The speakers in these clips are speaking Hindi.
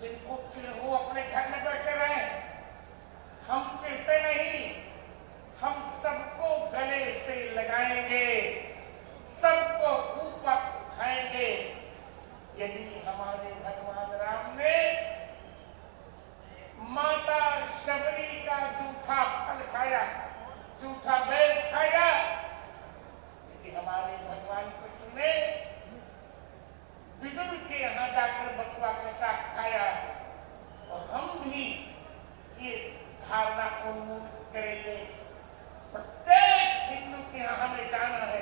जिनको चिढ़ हो अपने घर में बैठे रहे, हम चिढ़ते नहीं, हम सबको गले से लगाएंगे, सबको ऊपर उठाएंगे। यदि हमारे भगवान राम ने माता शबरी का जूठा फल खाया, जूठा बैल खाया, यदि हमारे भगवान कृष्ण ने विदुर के यहां जाकर बथुआ के साथ खाया, तो हम भी ये धारणा को उन्मूलित करेंगे। प्रत्येक हिंदू के यहां हमें जाना है,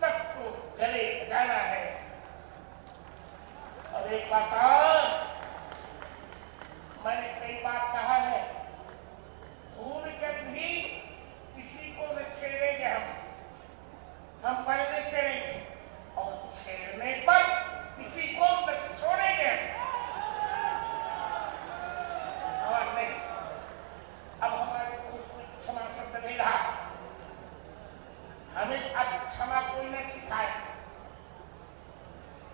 सबको गले लगाना है। और एक बात और, मैंने कई बार कहा है, भूल कर भी किसी को न छेड़ेंगे हम पहले छेड़ेंगे, और छेड़ने पर किसी को न छोड़ेंगे और नहीं। अब हमारे को उसको क्षमा शब्द नहीं रहा, हमें अब क्षमा कोई नहीं सिखाए।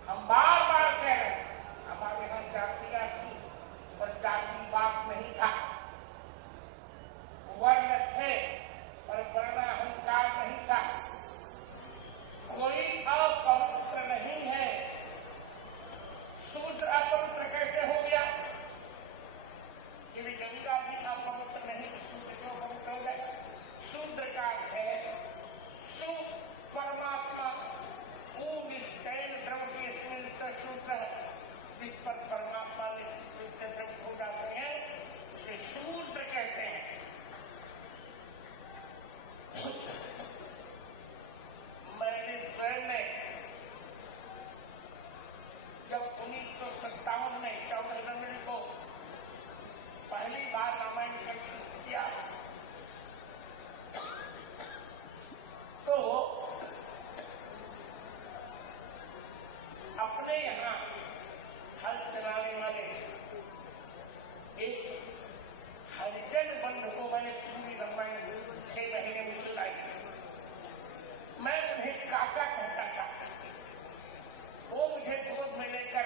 हम बार बार कह रहे हैं, हमारे यहाँ जातियां थी और जातिवाद नहीं था, वर्ण थे और वर्णाहंकार नहीं था। कोई अपवित्र नहीं है। शूद्र अपवित्र कैसे हो गया? यदि जमींदार भी अपवित्र नहीं तो शूद्र क्यों पवित्र हो जाएगा? शूद्र का है परमात्मा निश्चय द्रव के शूद्र है, जिस पर परमात्मा निश्चित रूप से द्रवित हो जाते हैं उसे शूद्र कहते हैं। मैंने स्वयं ने जब 1957 में 14 जनवरी को पहली बार रामायण संस्कृत किया, तो अपने यहाँ हल चलाने वाले एक हरिजन बंधु को मैंने पूरी रामायण 6 महीने में सुनाई। मैं उन्हें काका कहता था। वो मुझे गोद में लेकर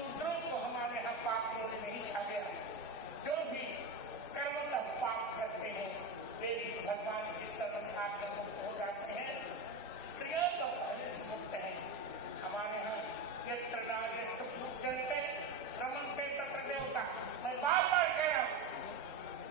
शूद्रों को हमारे यहाँ पापियों ने नहीं कहा गया। जो भी कर्मतः पाप करते हैं वे भगवान के